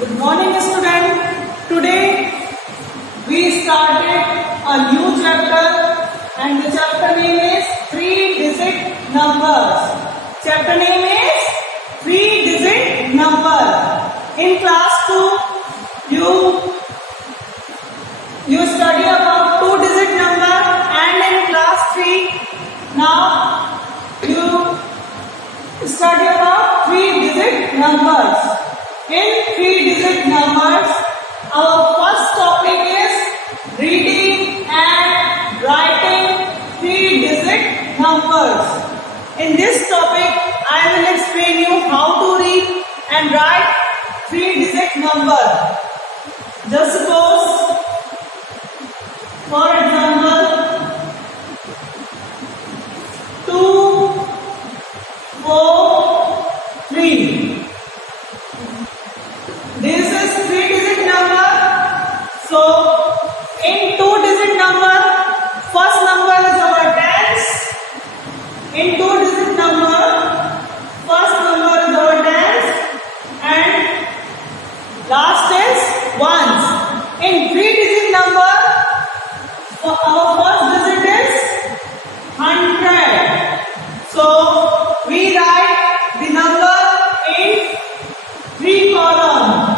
Good morning, student. Today we started a new chapter, and the chapter name is three-digit numbers. Chapter name is three-digit number. In class 2, you study about two-digit number, and in class 3, now you study about three-digit numbers. In three-digit numbers, our first topic is reading and writing three-digit numbers. In this topic, I will explain you how to read and write three-digit number. Just suppose, for example, 2, 4, 3. This is three-digit number. So, in two-digit number, first number is our tens. In two-digit number, first number is our tens, and last is ones. In three-digit number, our first digit is 100. So, we write the number in three columns.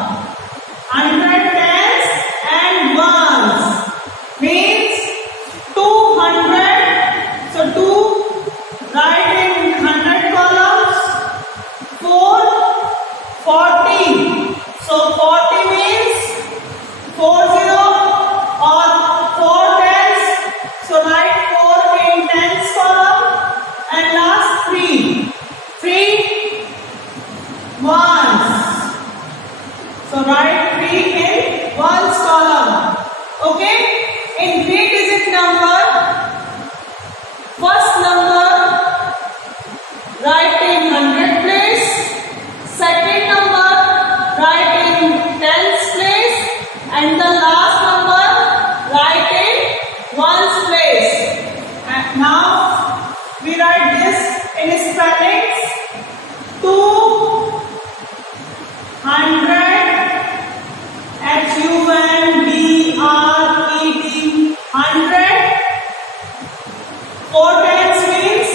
100 tens and ones means 200. So 2 write in 100 columns. 4, 40. So 40 means 40 or 4 tens. So write 4 in tens column, and last 3 ones. So write 3 in ones column. Okay? In three-digit number, first number write in 100 place, second number write in tens place, and the last number write in ones place. And now we write this in spellings. 200 HUNDRED 100. 4 tens means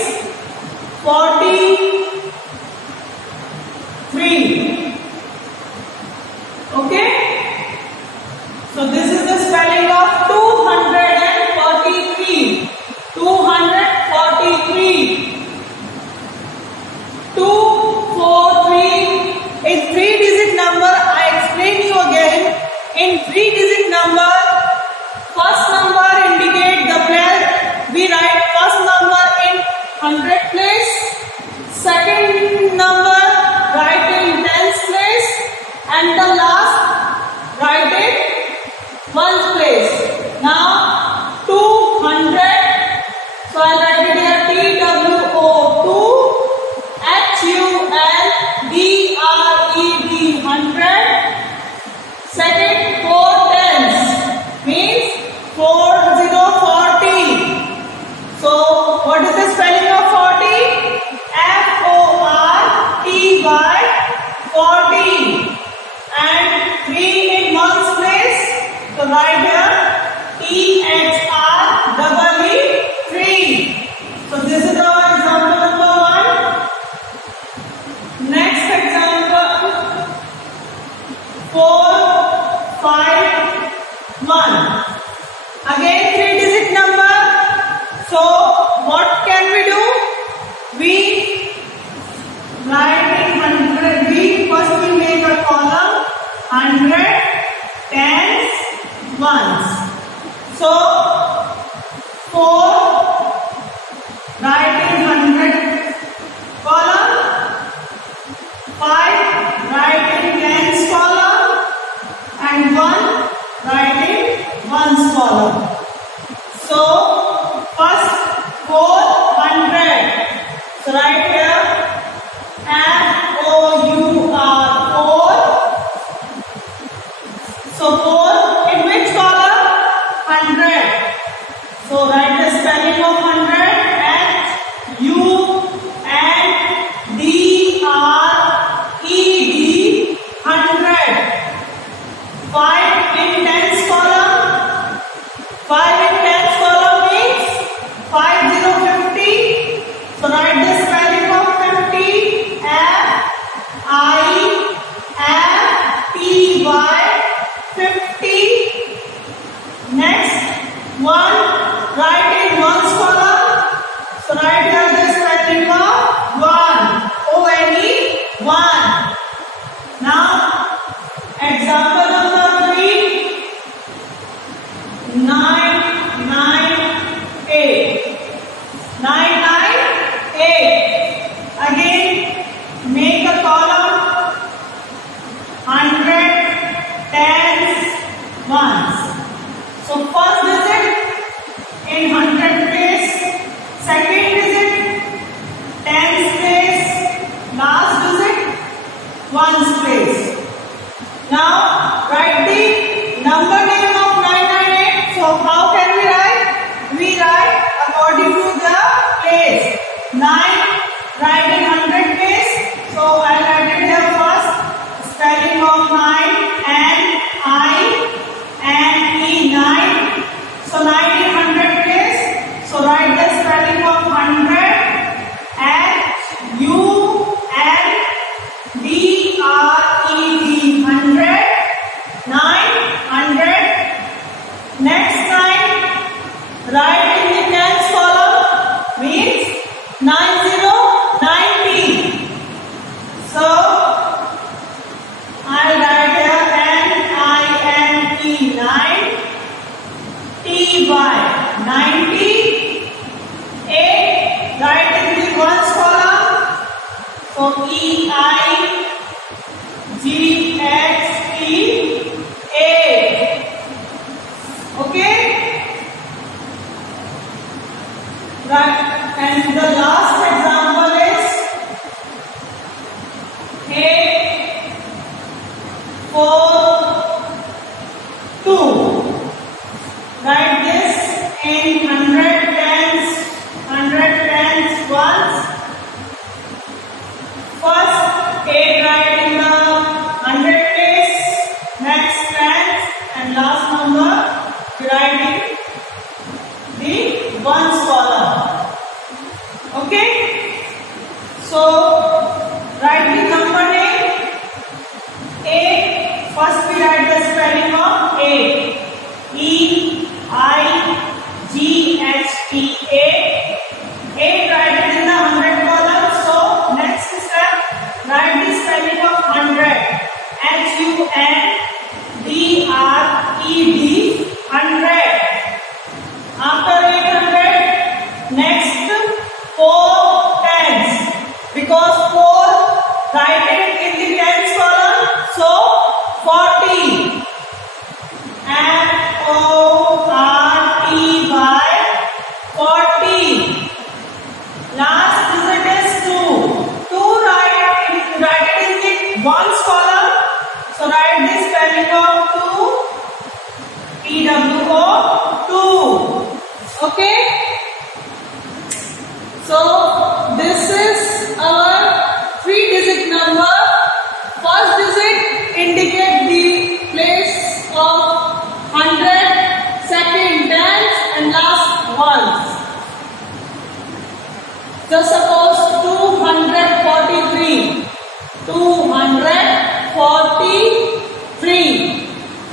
43. Okay? So this is the spelling of 243. 243. 243. In three-digit number, I explain you again. In three-digit number, first number indicate the place. We write first number in 100 place, second number write in tens place, and the last write in ones place. Now 200. So I write it here TWO 2HUNDRED 100. Second 4 tens means 40. So what is the spelling of 40? FORTY 40. And 3 in ones place. So write here THREE 3. So this is our example number 1. Next example, 4, 5, 1. Again three-digit number. So what can we do? We write in 100. First we make a column 100, tens, ones. So 4 write in 100 column, 5 write in tens column, and 1 write in ones column. So first 400. So write here FOUR 4. So 4 in which column? 100. So write the spelling of 100. HUNDRED 100. Now, example number 3, 998. 998. Again, make a column, 100, tens, ones. So first digit in 100 place, second digit tens place, last digit ones place. Now write the number name of 998. So how can we write? We write according to the place. 9 write in 100 place. So I'll write it here first. Spelling of 9, N-I-N-E, 9. So 9 in 100 place. So write the spelling of 100. H-U-N-D-R-E-D, 100. 900. Next 9, write in the tens column, means 90, 90. So I'll write here N-I-N-E, 9, T-Y, 90. 8, write in the ones column, so E-I-G-H-T, 8. Okay? Right. And the last example is 8, 4, 2. Write this in 100 tens, 100 tens, ones. First 8 write in the 100 place, next tens, and last number write in the ones column. Okay? So write the number name 8. First we write the spelling of 8. E-I-G-H-T, 8. 8 write it in the 100 column. So next step, write the spelling of 100. H-U-N-D-R-E-D, 100. After 800, next 4 tens. Because 4 write it in the tens column. So 40. F-O-R-T-Y, 40. Last digit is 2. 2 write it in the ones column. So write the spelling of 2. T-W-O, 2. Okay? So this is our 3-digit number. First digit indicate the place of 100, second tens, and last ones. Just suppose 243. 243.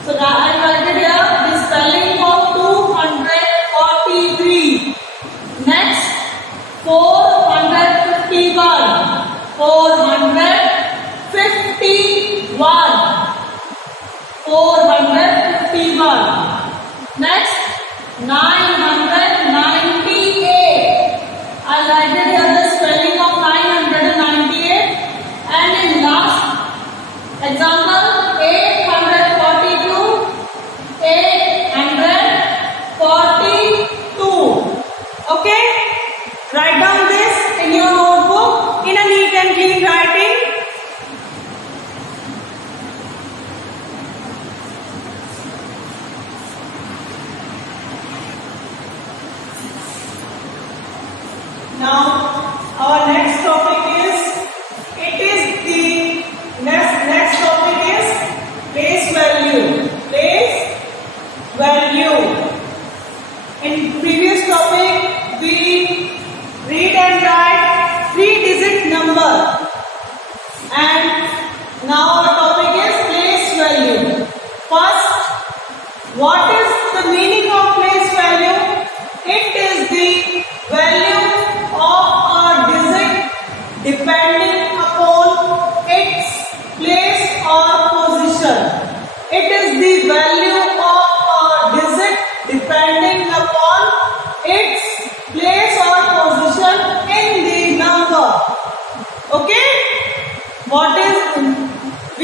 So I write it here, the spelling of 243. Next 451. 451. 451. Next 998. I'll write it here, the spelling of 998. And in last example 842. 842. Okay? Write down this in your notebook in a neat and clean writing. Now, our next topic is, next topic is place value. Place value. In previous topic, we read and write 3-digit number. And now our topic is place value. First, what is the meaning of place value? It is the value of a digit depending upon its place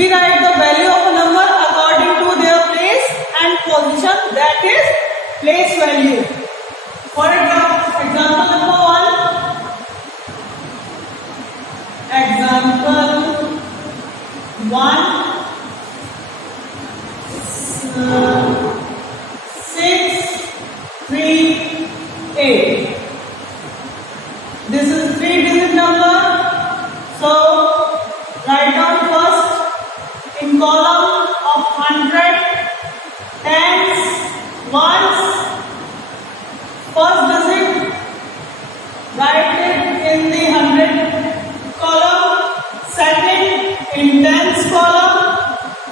we write the value of a number according to their place and position, that is place value. For example number 1. Example 1. 6, 3, 8. This is 3-digit number. So write down first in column of 100, tens, ones. First digit, write it in the 100 column. Second in tens column,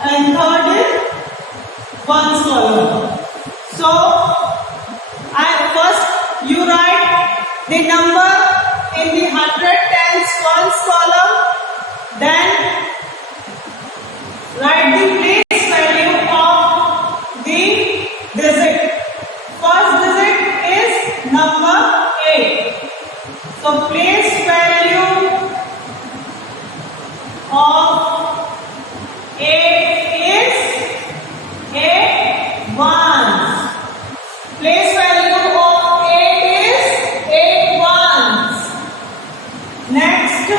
and third in ones column. So first you write the number in the 100, tens, ones column, then write the place value of the digit. First digit is number 8. So place value of 8 is 8 ones. Place value of 8 is 8 ones. Next,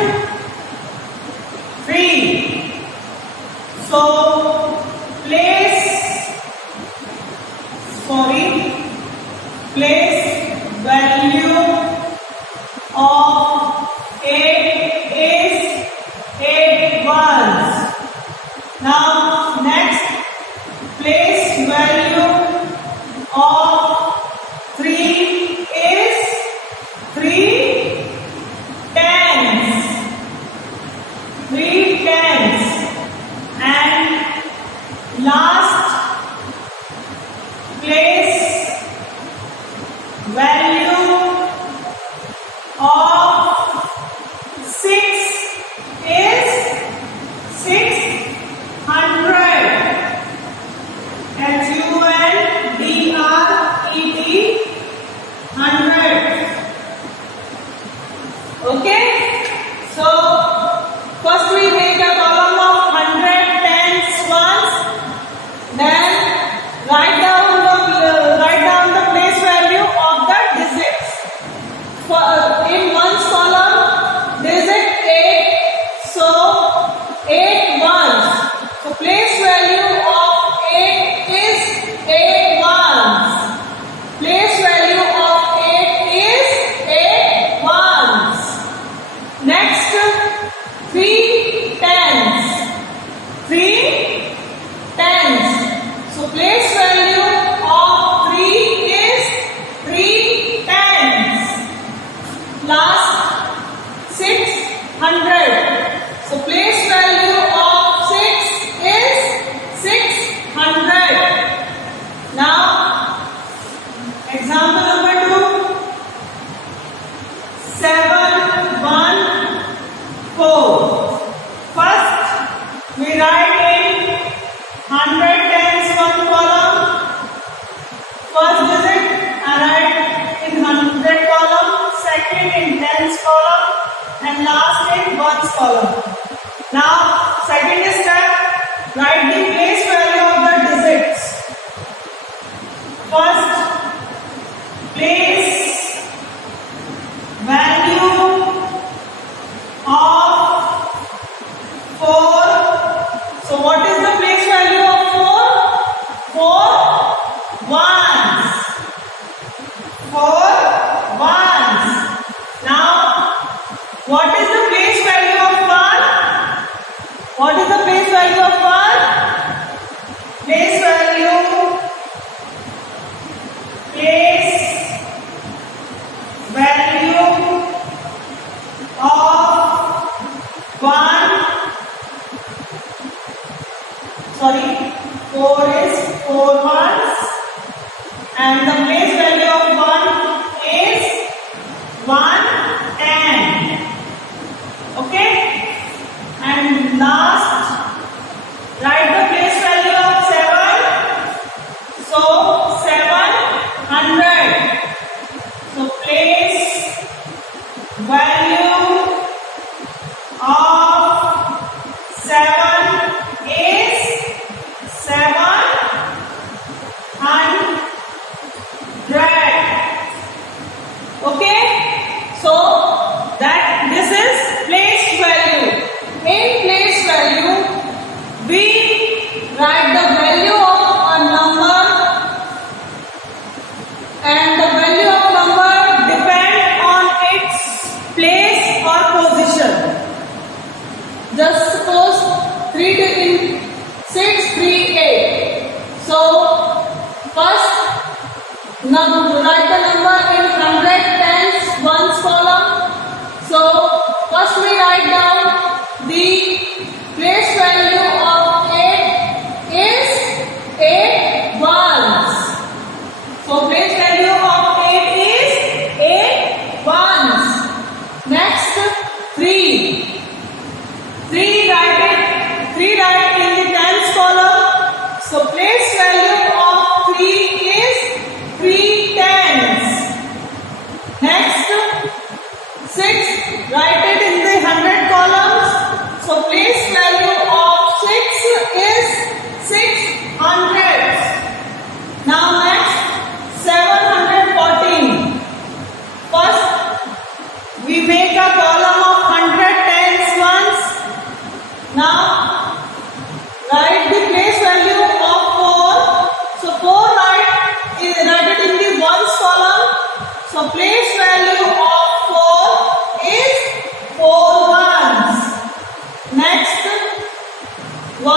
3. So place value of 8 is 8 ones. Now next, place value of 3 is 3 tens. 3 tens. And last, place value of 6 is 600. HUNDRED, 100. Okay, so first we make a column of 100, tens, ones. Then write down the place value of the digits. In ones column, digit 8. So 8 ones. So place value of 8 is 8 ones. Place value of 8 is 8 ones. Next, 3 tens. 3 tens. So place value of 3 is 3 tens. Last, 600. So place value of 6 is 600. Now example number 2. 7, 1, 4. First we write in 100, tens, 1 column. First digit I write in 100 column. Second in tens column. And last in ones column. Now second step, write the place value of the digits. First, place value of 4. So what is the place value of 4? 4 ones. 4 ones. Now what is the place value of 1? What is the place value of 1? Place value of 1. Sorry, 4 is 4 ones. And the place value of 1 is 110. Okay? And last, write the place value of 7. So 700. So place value of 7 write the number in hundred, tens, ones column. So first we write down the place value of 8 is 8 ones. So place value of 8 is 8 ones. Next 3. 3 write in the tens column. So place value of 3 is 3 tens. Next 6, write it in the hundred columns. So place value of 6 is 6 hundreds. Now next 714. First we make a column of 100 tens ones. Now write the place value of 4. So 4 write it in the ones column. So place value of 4 is 4 ones. Next 1,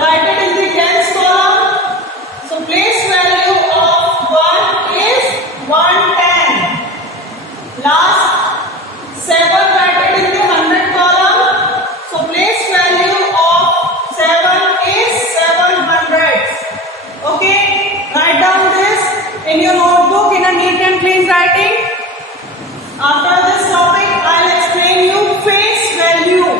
write it in the tens column. So place value of 1 is 1 ten. Last 7, write it in the hundred column. So place value of 7 is 700s. Okay, write down this in your notebook in a neat and clean writing. After this topic, I'll explain you face value.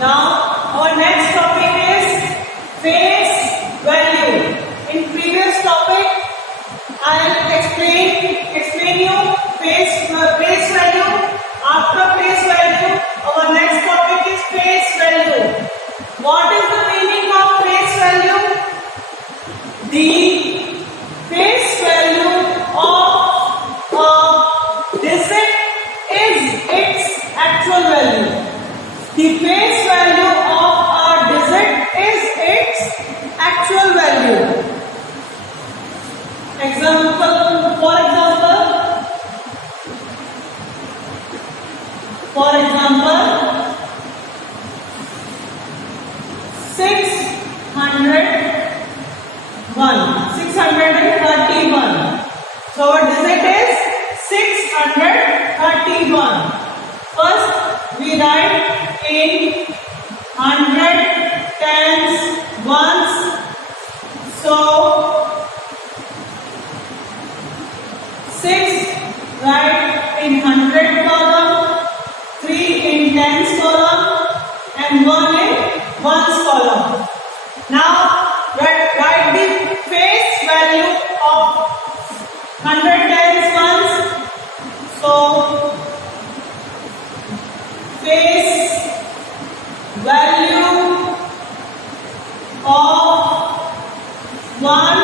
Now, our next topic is face value. In previous topic, I'll explain you place value. After place value, our next topic is face value. What is the meaning of face value? The face value of a digit is its actual value. The face value of a digit is its actual value. For example, 631. So our digit is 631. First we write in hundred, tens, ones. So 6 write in hundred column, 3 in tens column, and 1 in ones column. Now write the face value of 100 tens ones. So face value of 1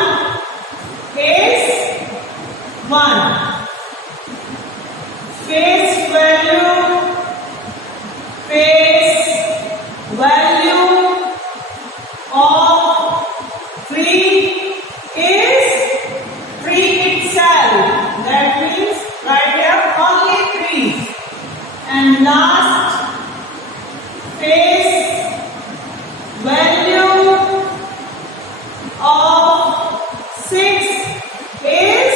is 1. Face value of 3 is 3 itself. That means right here only 3. And last face value of 6 is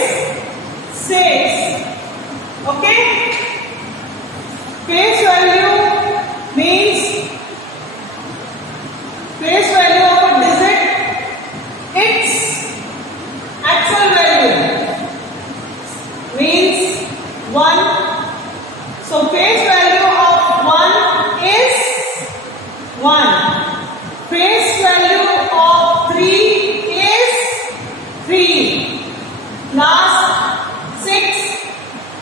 6. Okay? Face value means face value of a digit, its actual value means 1. So face value of 1 is 1. Face value of 3 is 3. Last 6.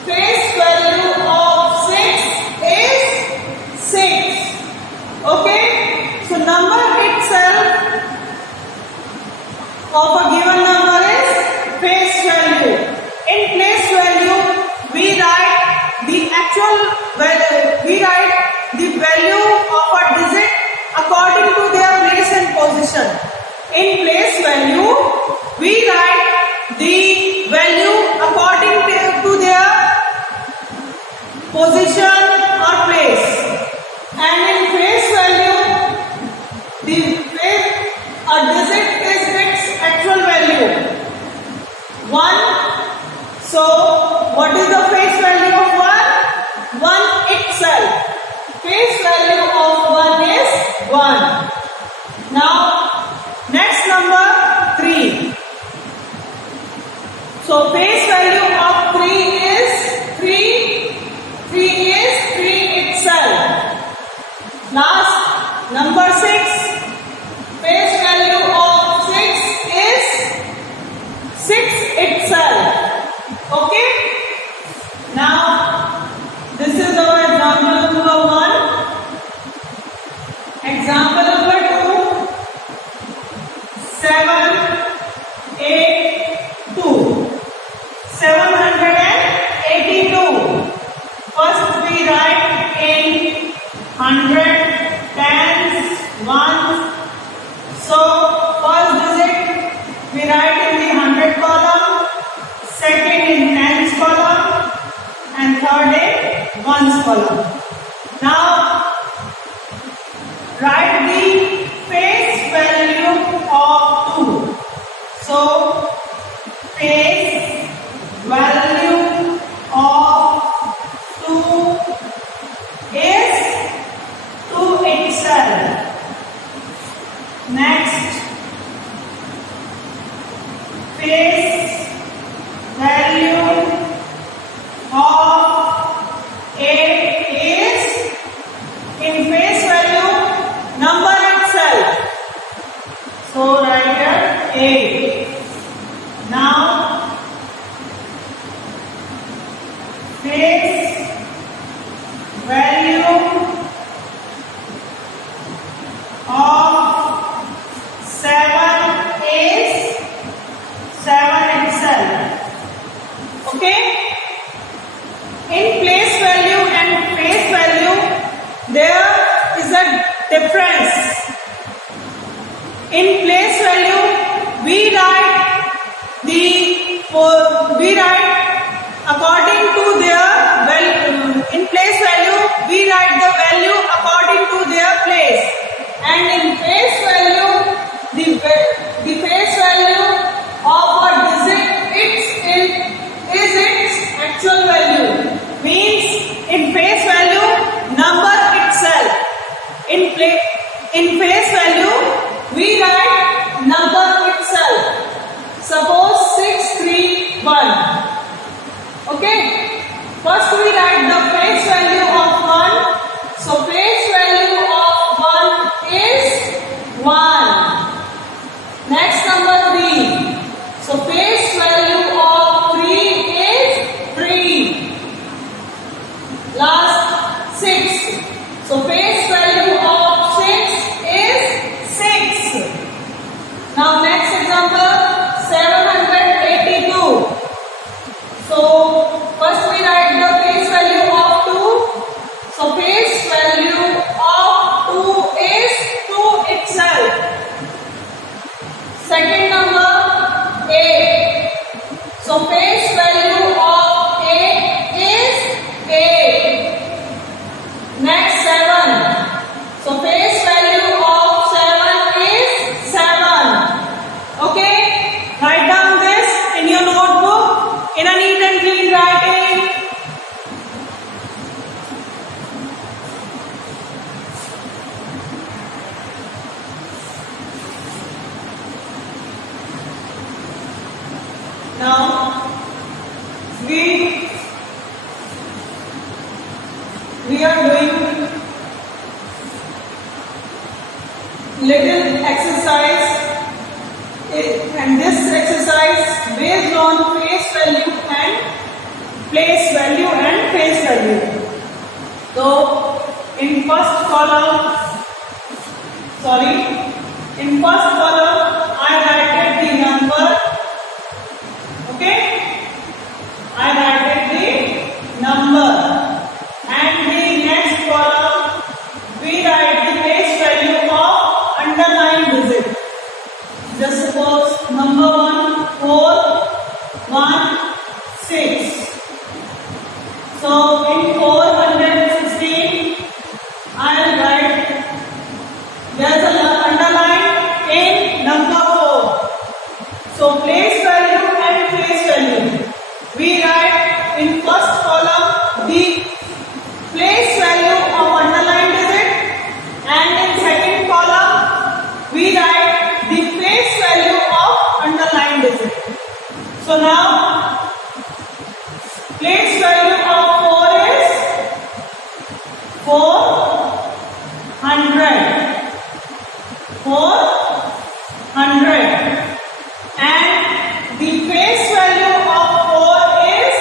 Face value of 6 is 6. Okay? So number itself of a given number is face value. In place value, we write the actual value. We write the value of a digit according to their place and position. In place value, we write the value according to their position or place. And in face value, a digit is its actual value 1. So what is the face value of 1? 1 itself. Face value of 1 is 1. Now next number 3. So face value of 3 is 3. 3 is 3 itself. Last number 6. Face value of 6 is 6 itself. Okay? Now this is our example number 1. Example number 2. 7, 8, 2. 782. First we write in 100, tens, ones. So first digit we write in the 100 column, second in tens column, and third in ones column. Now write the face value of 2. So face value of 2 is 2 itself. Next, face value of 8 is, in face value, number itself. So write here 8. Now face value of 7 is 7 itself. Okay? In place value and face value, there is a difference. In place value, we write according to their value. In place value, we write the value according to their place. And in face value, the face value of a digit is its actual value. Means in face value, number itself. In face value, we write number itself. Suppose 631. Okay. First we write the face value of 1. So face value of 1 is 1. Next number 3. So face value of 3 is 3. Last 6. So face value of 6 is 6. Now next example, 782. So first we write the face value of 2. So face value of 2 is 2 itself. Second number 8. So face value of 8 is 8. Next 7. So face value of 7 is 7. Okay? Write down this in your notebook in a neat and clean writing. Now we are doing little exercise, and this exercise based on face value and place value and face value. So in first column I write the number. Okay, I write the number, and the next column we write the place value of underlined digit. Just suppose number 1, 4, 1, 6. So in 4 So place value and face value. We write in first column the place value of underlined digit, and in second column we write the face value of underlined digit. So now place value of 4 is 400. 400. And the face value of 4 is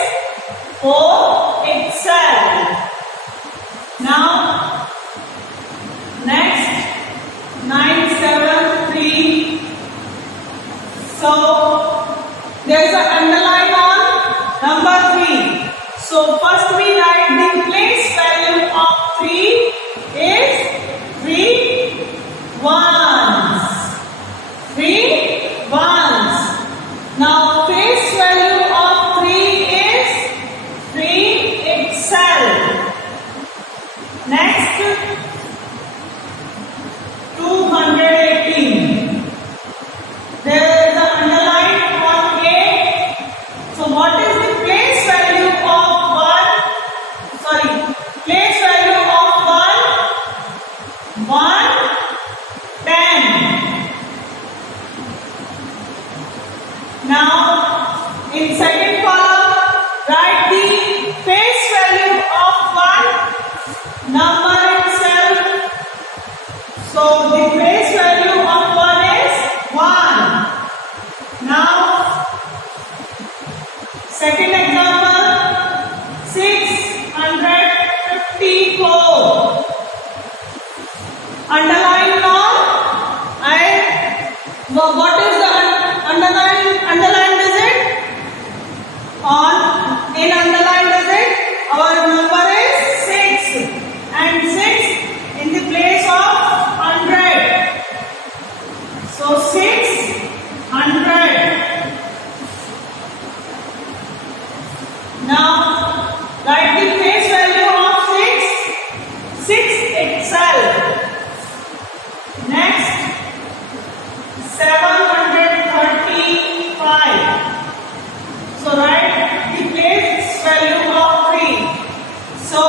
4XL. Now next 973. So there is an underline on number 3. So first we write the place value of 3 is 3 ones. 3 ones. Now face value of 3 is 3XL. Next 218. There is an underline on 8. So what is the place value of 1? Sorry, place value of 1? 110. Now in second column write the face value of 1 number itself. So the face value of 1 is 1. Now second example 654. Underline on what is the underline digit? On in underline digit our number is 6, and 6 in the place of 100. So 600. Now write the face value of 6, 6XL. Next 735. So write the place value of 3. So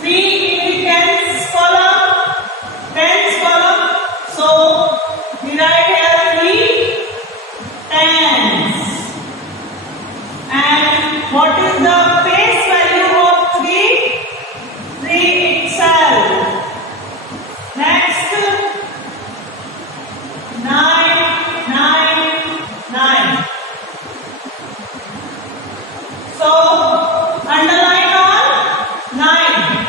3 in the tens column. So we write here 3 tens. And what is the face value of 3? 3XL. Next 999. So underline on 9.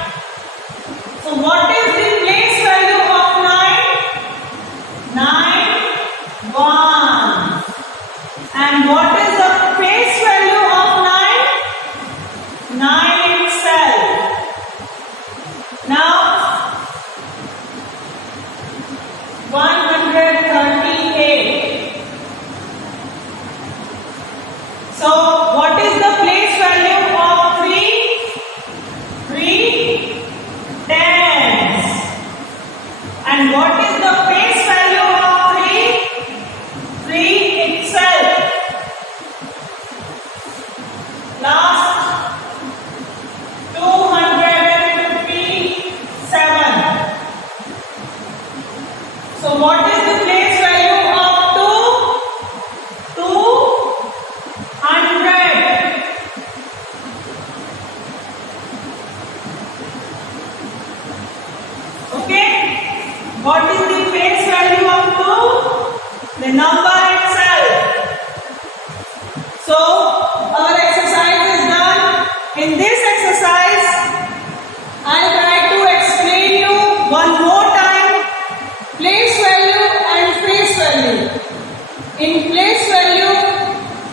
So what is the place value of 9? 9 ones. And what is the face value of 9? 9XL. Now 138. So what is the place value of 3? 3 tens. And what is the face value of 3? 3XL. Last 257. So what is the place value of 2? 200. Okay. What is the face value of 2? The number itself. So our exercise is done. In this exercise, I try to explain you one more time place value and face value. In place value,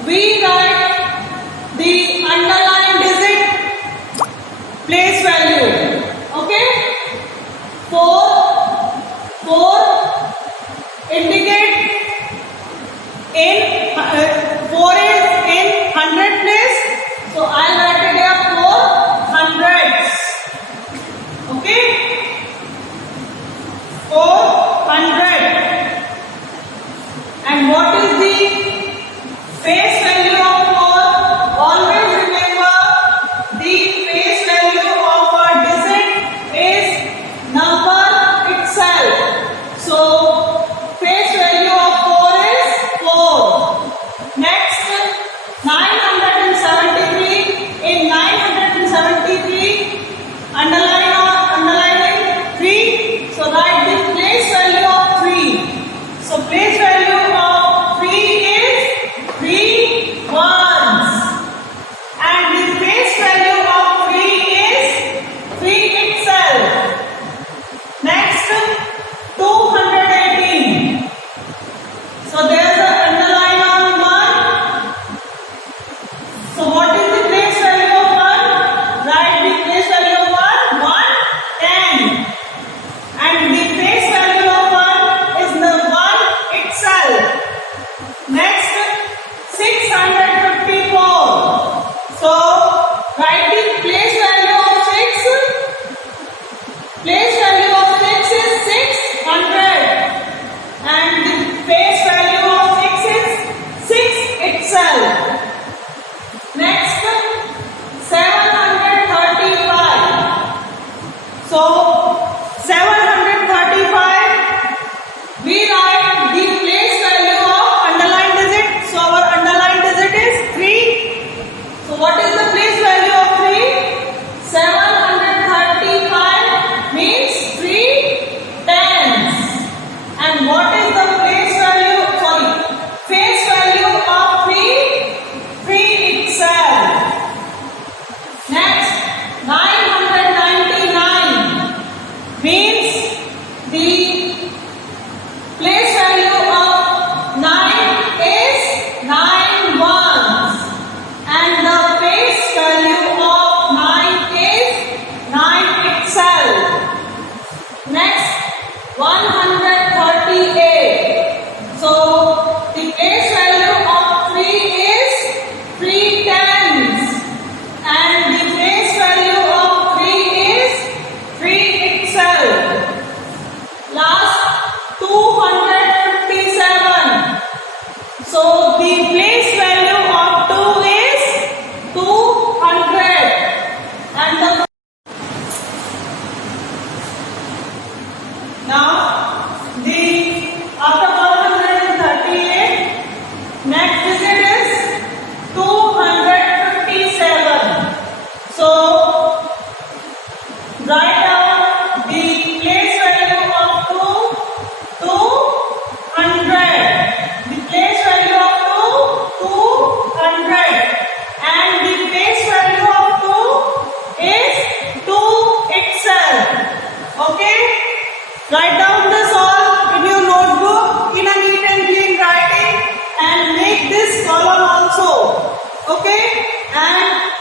we write the underlined digit place value. Okay? 4 indicate in 4 is in 100 place. So I'll write it here 400s. Okay? 400. And what is the 654. So write the place value of 6. Place value of 6 is 600 and the face value of 6 is 6 itself. Next, 735. So 735, we write the place value of underlined digit. So our underlined digit is 3. So what is the place value of 3? 735 means 3 tens. And what is the place value? Sorry, face value of 3? 3 itself. Next, 999 means the place value of 9 is 9 ones and the face value of 9 is 9 itself. Next, 138. So the place value of 3 is 3 tens and the face value of 3 is 3 itself. Last, 257. So the place value of 2 is 200 and the now the after 138 next digit is 257. So write down the place value of 200. The place value of 200 and the face value of 2 is 2 itself. Okay? Write down this all in your notebook in a neat and clean writing and make this column also. Okay? And